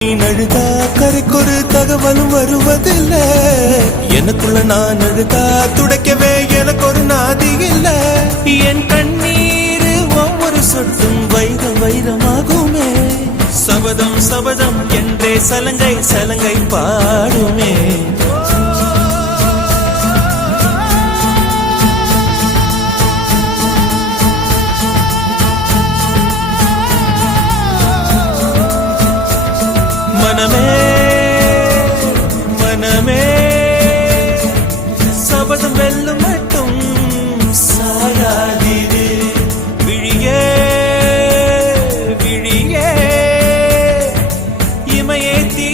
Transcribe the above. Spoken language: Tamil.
நீ அழுதா கரைக்கொரு தகவலும் வருவதில்லை. எனக்குள்ள நான் அழுதா துடைக்கவே எனக்கு ஒரு நாதி இல்ல. என் கண்ணீர் ஒவ்வொரு சொட்டும் வைரம் வைரமாகுமே. சபதம் சபதம் என்றே சலங்கை சலங்கை பாடுமே. மனமே மனமே சபதம் வெல்லும் மட்டும் சாயாதீரு. விழியே விழியே இமையே தீ